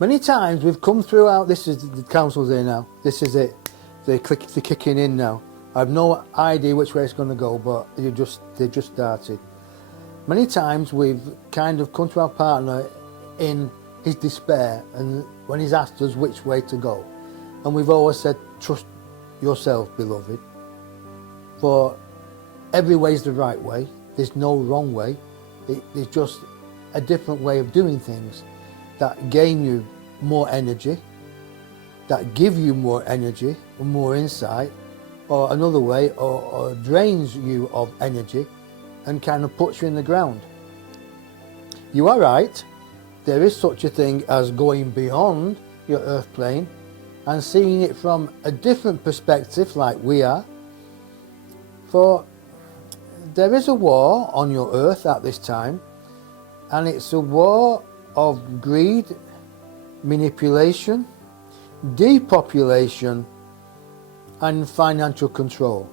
Many times we've come throughout, this is the council's here now, this is it, they're kicking in now. I have no idea which way it's going to go, but they just started. Many times we've kind of come to our partner in his despair, and when he's asked us which way to go, and we've always said, trust yourself, beloved, for every way is the right way. There's no wrong way. There's just a different way of doing things that gain you more energy, that give you more energy and more insight, or another way, or drains you of energy and kind of puts you in the ground. You are right, there is such a thing as going beyond your earth plane and seeing it from a different perspective like we are. For there is a war on your earth at this time, and it's a war of greed, manipulation, depopulation and financial control.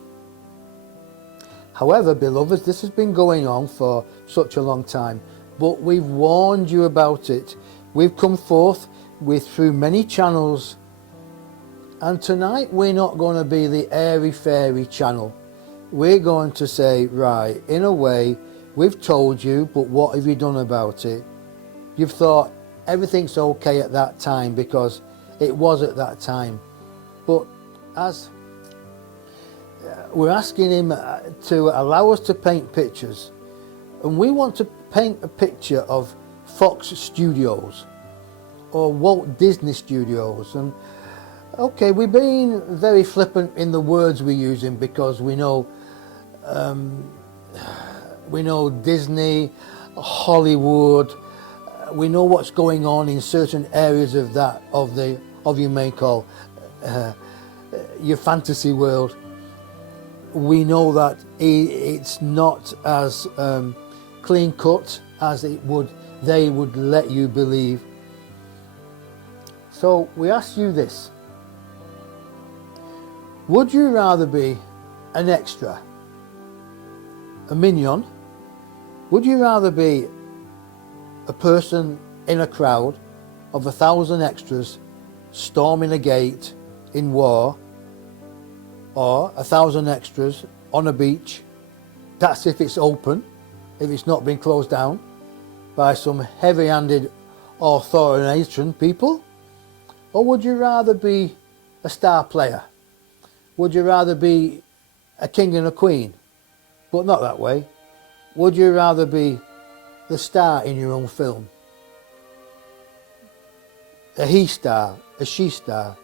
However, beloveds, this has been going on for such a long time, but we've warned you about it. We've come forth through many channels, and tonight we're not going to be the airy-fairy channel. We're going to say, right, in a way, we've told you, but what have you done about it? You've thought everything's okay at that time because it was at that time. But as we're asking him to allow us to paint pictures, and we want to paint a picture of Fox Studios or Walt Disney Studios. And okay, we're being very flippant in the words we're using because we know Disney, Hollywood, we know what's going on in certain areas of that, of you may call your fantasy world. We know that it's not as clean cut as they would let you believe. So we ask you this: would you rather be an extra, a minion? Would you rather be a person in a crowd of 1,000 extras storming a gate in war, or 1,000 extras on a beach? That's if it's open, if it's not been closed down by some heavy-handed authoritarian people. Or would you rather be a star player? Would you rather be a king and a queen, but not that way? Would you rather be the star in your own film? A he star, a she star.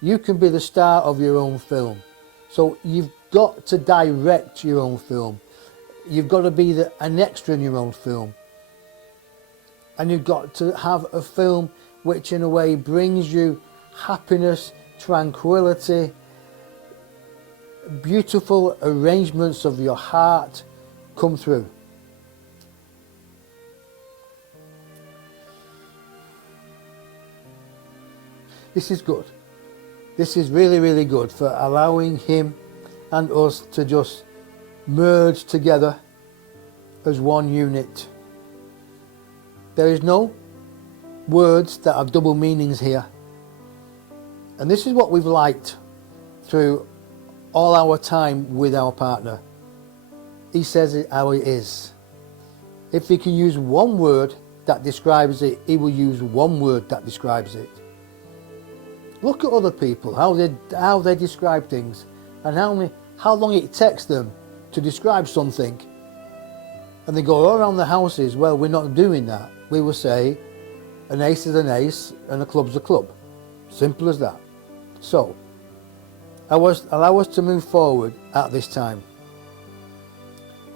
You can be the star of your own film. So you've got to direct your own film. You've got to be an extra in your own film. And you've got to have a film which in a way brings you happiness, tranquility, beautiful arrangements of your heart come through. This is good. This is really, really good for allowing him and us to just merge together as one unit. There is no words that have double meanings here. And this is what we've liked through all our time with our partner. He says it how it is. If he can use one word that describes it, he will use one word that describes it. Look at other people, how they describe things, and how long it takes them to describe something. And they go all around the houses. Well, we're not doing that. We will say an ace is an ace and a club's a club. Simple as that. So, allow us to move forward at this time.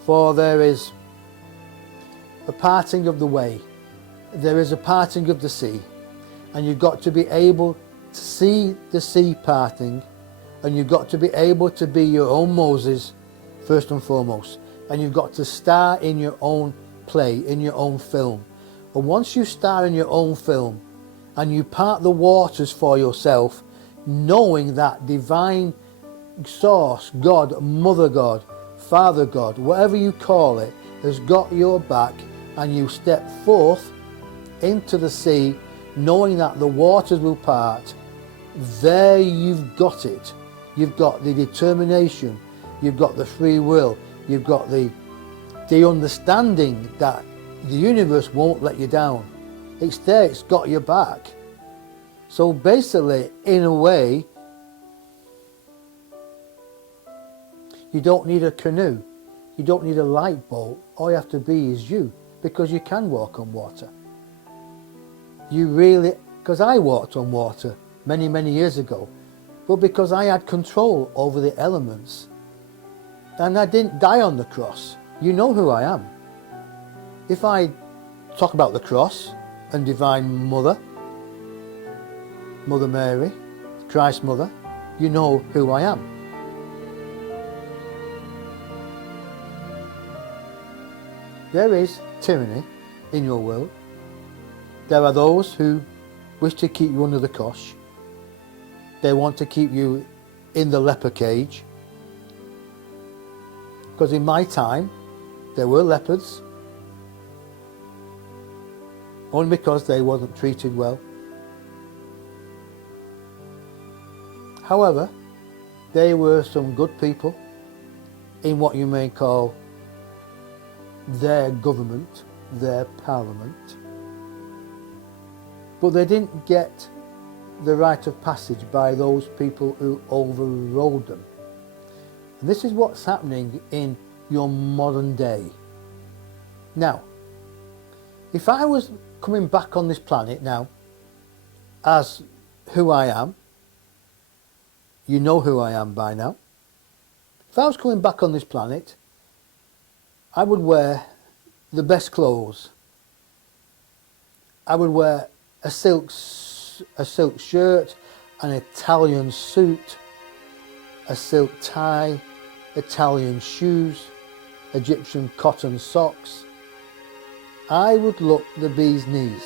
For there is a parting of the way. There is a parting of the sea. And you've got to be able to see the sea parting, and you've got to be able to be your own Moses first and foremost, and you've got to star in your own play, in your own film. And once you star in your own film and you part the waters for yourself, knowing that divine source, God, Mother God, Father God, whatever you call it, has got your back, and you step forth into the sea knowing that the waters will part, there you've got it. You've got the determination, you've got the free will, you've got the understanding that the universe won't let you down. It's there, it's got your back. So basically, in a way, you don't need a canoe, you don't need a light boat. All you have to be is you, because you can walk on water. You really, because I walked on water many, many years ago, but because I had control over the elements. And I didn't die on the cross. You know who I am. If I talk about the cross and Divine Mother, Mother Mary, Christ's Mother, you know who I am. There is tyranny in your world. There are those who wish to keep you under the cosh. They want to keep you in the leper cage. Because in my time, there were leopards. Only because they wasn't treated well. However, there were some good people in what you may call their government, their parliament. But they didn't get the rite of passage by those people who overrode them. And this is what's happening in your modern day. Now, if I was coming back on this planet now as who I am, you know who I am by now. If I was coming back on this planet, I would wear the best clothes. I would wear a silk shirt, an Italian suit, a silk tie, Italian shoes, Egyptian cotton socks. I would look the bee's knees.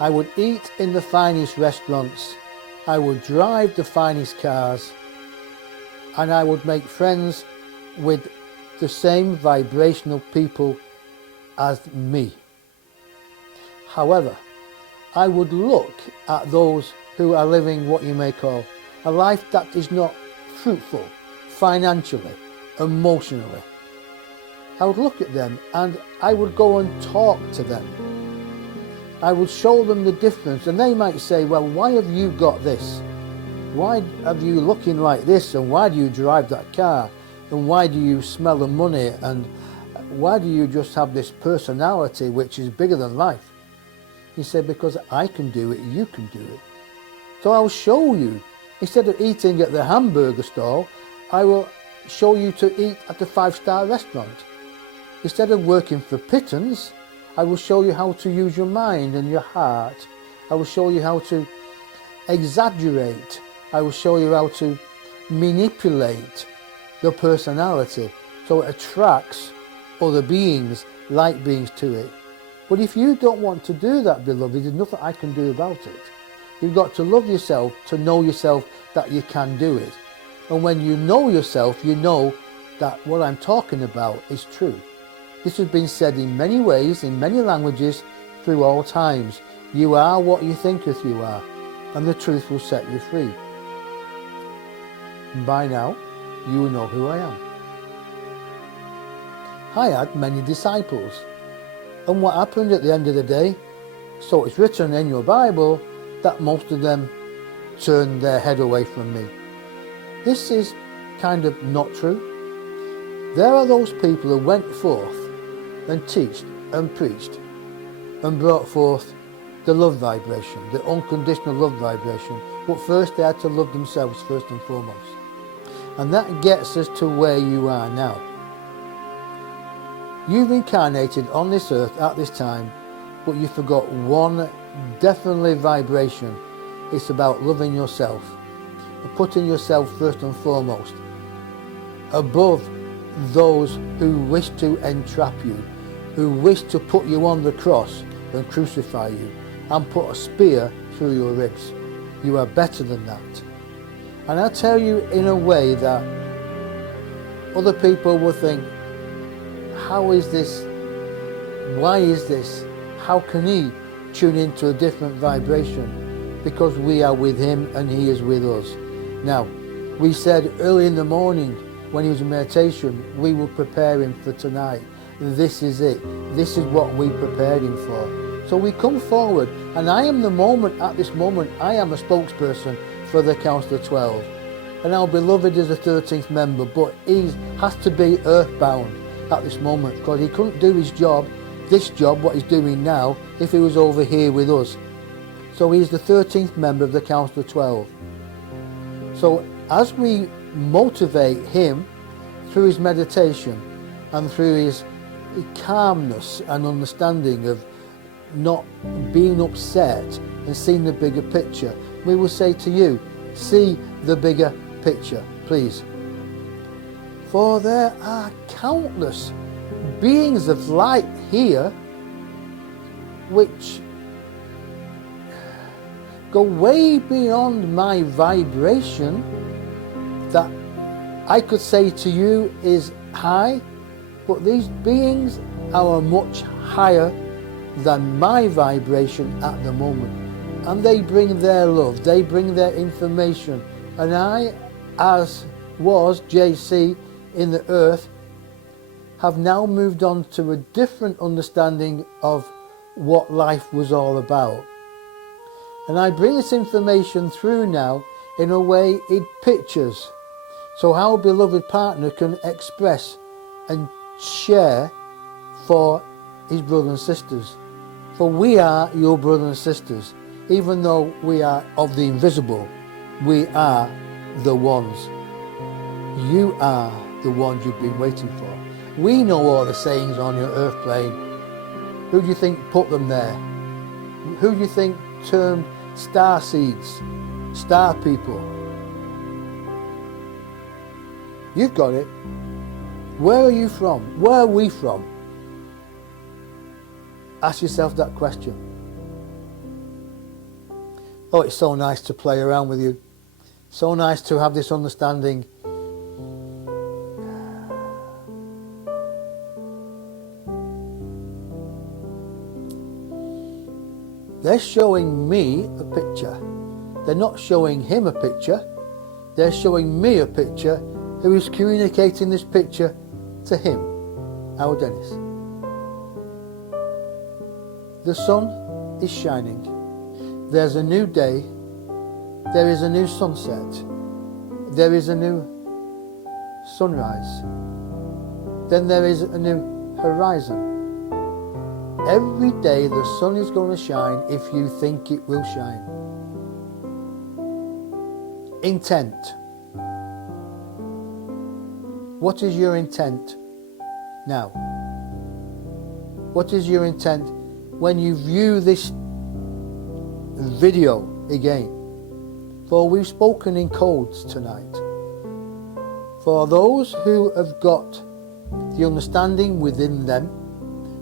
I would eat in the finest restaurants. I would drive the finest cars. And I would make friends with the same vibrational people as me. However, I would look at those who are living what you may call a life that is not fruitful financially, emotionally. I would look at them and I would go and talk to them. I would show them the difference, and they might say, well, why have you got this? Why are you looking like this, and why do you drive that car, and why do you smell the money, and why do you just have this personality which is bigger than life? He said, because I can do it, you can do it. So I'll show you. Instead of eating at the hamburger stall, I will show you to eat at the 5-star restaurant. Instead of working for pittance, I will show you how to use your mind and your heart. I will show you how to exaggerate. I will show you how to manipulate your personality so it attracts other beings, light beings to it. But if you don't want to do that, beloved, there's nothing I can do about it. You've got to love yourself, to know yourself that you can do it. And when you know yourself, you know that what I'm talking about is true. This has been said in many ways, in many languages, through all times. You are what you thinketh you are, and the truth will set you free. And by now, you know who I am. I had many disciples. And what happened at the end of the day? So it's written in your Bible that most of them turned their head away from me. This is kind of not true. There are those people who went forth and teached and preached and brought forth the love vibration, the unconditional love vibration. But first they had to love themselves first and foremost. And that gets us to where you are now. You've incarnated on this earth at this time, but you forgot one definitely vibration. It's about loving yourself, and putting yourself first and foremost, above those who wish to entrap you, who wish to put you on the cross and crucify you, and put a spear through your ribs. You are better than that. And I tell you in a way that other people will think, how is this? Why is this? How can he tune into a different vibration because we are with him and he is with us. Now, we said early in the morning when he was in meditation, we will prepare him for tonight. This is it. This is what we prepared him for. So we come forward, and I am at this moment, I am a spokesperson for the Council of 12. And our beloved is the 13th member, but he has to be earthbound at this moment because he couldn't do his job, this job, what he's doing now, if he was over here with us. So he's the 13th member of the Council of 12. So as we motivate him through his meditation and through his calmness and understanding of not being upset and seeing the bigger picture, we will say to you, see the bigger picture, please. For there are countless beings of light here which go way beyond my vibration that I could say to you is high, but these beings are much higher than my vibration at the moment. And they bring their love, they bring their information. And I, as was JC in the earth, have now moved on to a different understanding of what life was all about. And I bring this information through now in a way in pictures, so our beloved partner can express and share for his brothers and sisters. For we are your brothers and sisters. Even though we are of the invisible, we are the ones. You are the ones you've been waiting for. We know all the sayings on your earth plane. Who do you think put them there? Who do you think termed star seeds, star people? You've got it. Where are you from? Where are we from? Ask yourself that question. Oh, it's so nice to play around with you. So nice to have this understanding. They're showing me a picture. They're not showing him a picture. They're showing me a picture who is communicating this picture to him, our Denis. The sun is shining. There's a new day. There is a new sunset. There is a new sunrise. Then there is a new horizon. Every day the sun is going to shine if you think it will shine. Intent. What is your intent now? What is your intent when you view this video again? For we've spoken in codes tonight. For those who have got the understanding within them,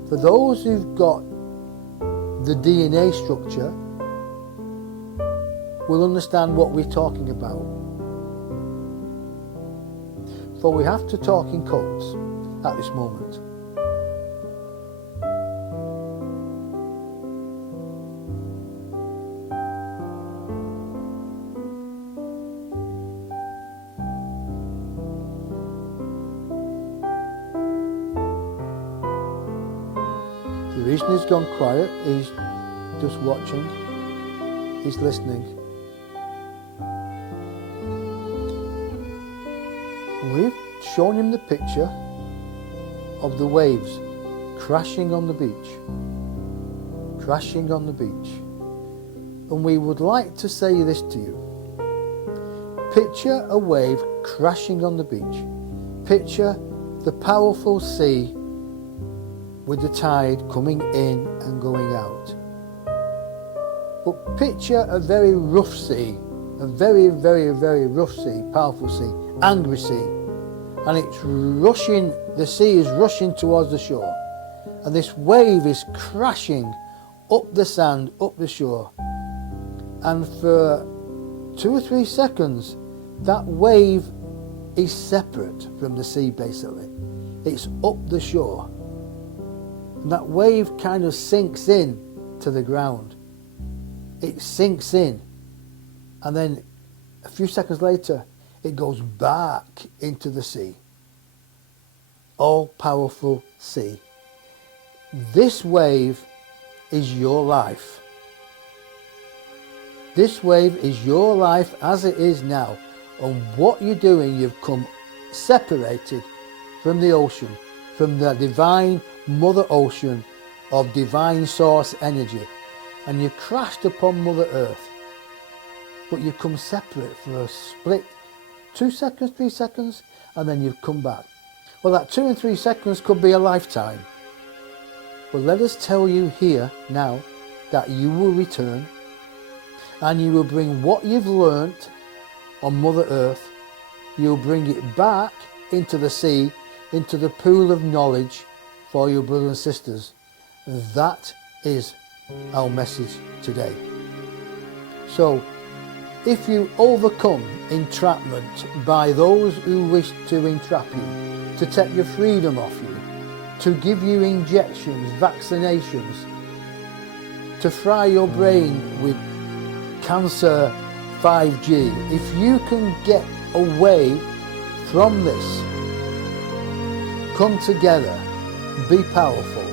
for those who've got the DNA structure, will understand what we're talking about. For we have to talk in codes at this moment. The reason he's gone quiet, he's just watching, he's listening. We've shown him the picture of the waves crashing on the beach, crashing on the beach. And we would like to say this to you. Picture a wave crashing on the beach. Picture the powerful sea with the tide coming in and going out. But picture a very rough sea, a very, very, very rough sea, powerful sea, angry sea. And it's rushing, the sea is rushing towards the shore. And this wave is crashing up the sand, up the shore. And for 2 or 3 seconds, that wave is separate from the sea basically. It's up the shore. And that wave kind of sinks in to the ground. It sinks in, and then a few seconds later it goes back into the sea. All-powerful sea. This wave is your life. This wave is your life as it is now. And what you're doing, you've come separated from the ocean, from the divine Mother Ocean of divine source energy, and you crashed upon Mother Earth. But you come separate for a split 2 seconds, 3 seconds, and then you've come back. Well, that 2 and 3 seconds could be a lifetime. But let us tell you here now that you will return, and you will bring what you've learnt on Mother Earth, you'll bring it back into the sea, into the pool of knowledge for your brothers and sisters. That is our message today. So, if you overcome entrapment by those who wish to entrap you, to take your freedom off you, to give you injections, vaccinations, to fry your brain with cancer 5G, if you can get away from this, come together, be powerful.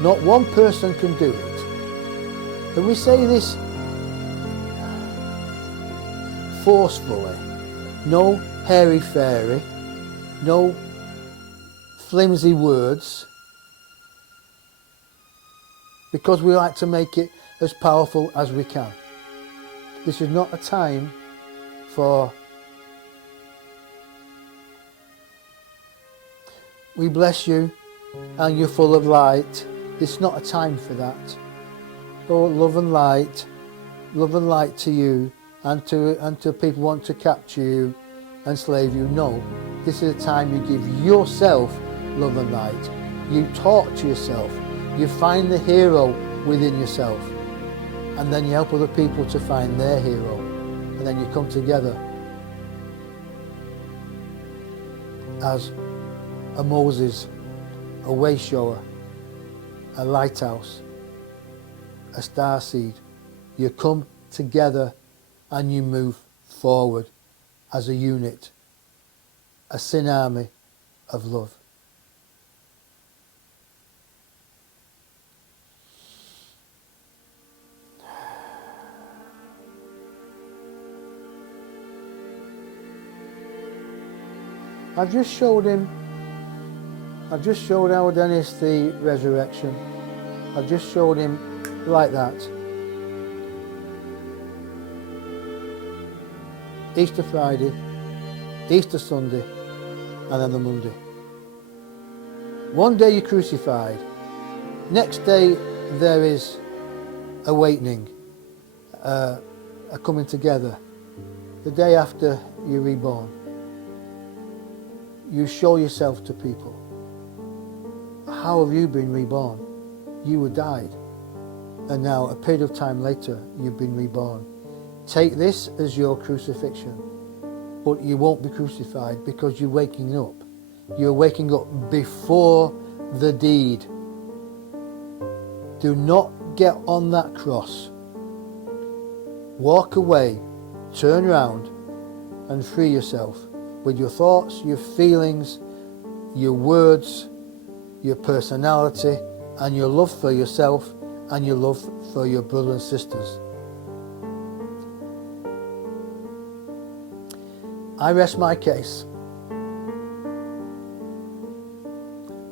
Not one person can do it. And we say this forcefully. No hairy-fairy, no flimsy words, because we like to make it as powerful as we can. This is not a time for we bless you and you're full of light. It's not a time for that. Oh, love and light to you and to people want to capture you and slave you. No, this is a time you give yourself love and light. You talk to yourself. You find the hero within yourself. And then you help other people to find their hero. And then you come together as a Moses, a way shower, a lighthouse, a starseed. You come together and you move forward as a unit, a sin army of love. I've just showed our Denis the resurrection. I've just showed him like that. Easter Friday, Easter Sunday, and then the Monday. One day you're crucified. Next day there is awakening, a coming together. The day after you're reborn. You show yourself to people. How have you been reborn? You were died. And now, a period of time later, you've been reborn. Take this as your crucifixion. But you won't be crucified because you're waking up. You're waking up before the deed. Do not get on that cross. Walk away, turn round, and free yourself. With your thoughts, your feelings, your words, your personality, and your love for yourself and your love for your brothers and sisters. I rest my case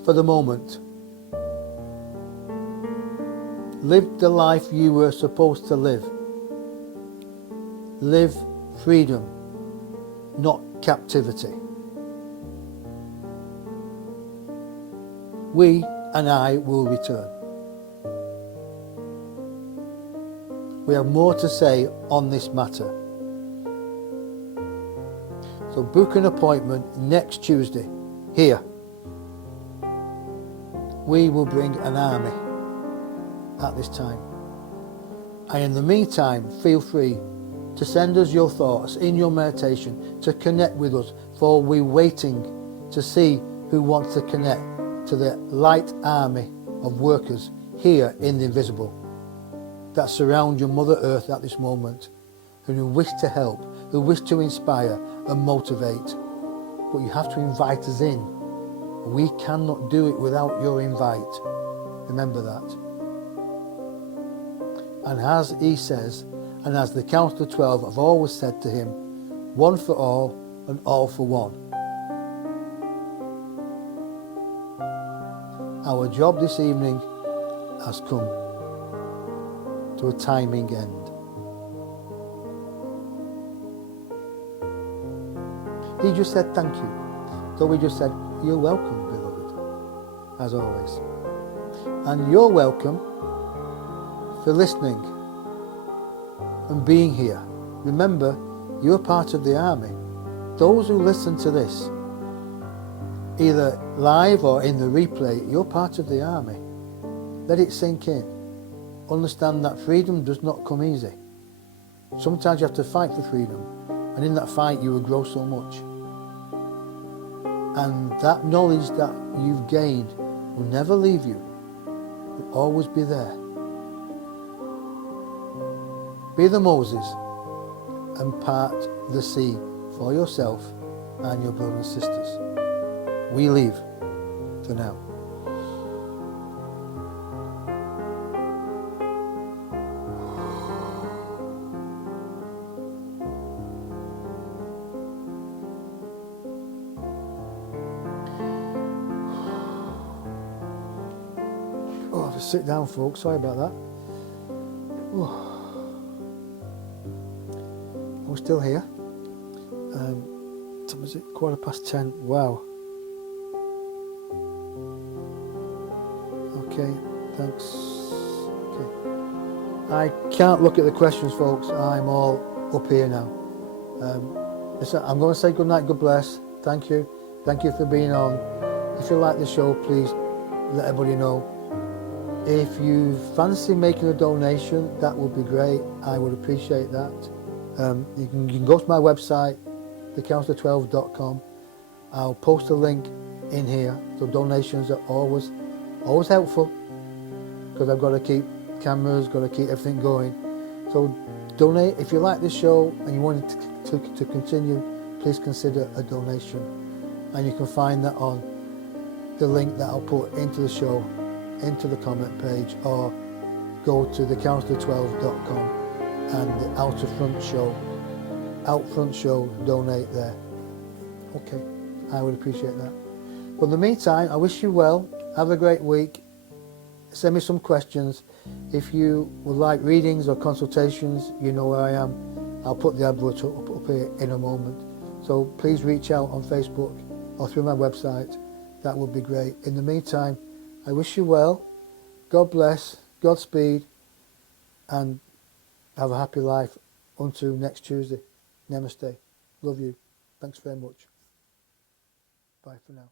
for the moment. Live the life you were supposed to live. Live freedom, not captivity. We and I will return. We have more to say on this matter. So book an appointment next Tuesday here. We will bring an army at this time. And in the meantime, feel free to send us your thoughts in your meditation, to connect with us, for we're waiting to see who wants to connect to the light army of workers here in the invisible. that surround your Mother Earth at this moment, and who wish to help, who wish to inspire and motivate. But you have to invite us in. We cannot do it without your invite. Remember that. And as he says, and as the Council of 12 have always said to him, one for all and all for one. Our job this evening has come to a timing end. He just said thank you. So we just said, you're welcome, beloved, as always. And you're welcome for listening and being here. Remember, you're part of the army. Those who listen to this, either live or in the replay, you're part of the army. Let it sink in. Understand that freedom does not come easy. Sometimes you have to fight for freedom, and in that fight you will grow so much. And that knowledge that you've gained will never leave you. It will always be there. Be the Moses and part the sea for yourself and your brothers and sisters. We leave for now. Oh, I have to sit down, folks. Sorry about that. Oh. We're still here. What time is it? 10:15. Wow. Okay, thanks. Okay. I can't look at the questions, folks. I'm all up here now. Listen, I'm going to say good night, God bless. Thank you. Thank you for being on. If you like the show, please let everybody know. If you fancy making a donation, that would be great. I would appreciate that. You can go to my website, thecouncil12.com. I'll post a link in here. So donations are always helpful, because I've got to keep cameras, got to keep everything going. So donate. If you like this show and you want it to continue, please consider a donation. And you can find that on the link that I'll put into the show, into the comment page, or go to thecouncil12.com and the out front show, donate there. Okay, I would appreciate that. But in the meantime, I wish you well. Have a great week. Send me some questions. If you would like readings or consultations, you know where I am. I'll put the advert up here in a moment. So please reach out on Facebook or through my website. That would be great. In the meantime, I wish you well. God bless. Godspeed. And have a happy life until next Tuesday. Namaste. Love you. Thanks very much. Bye for now.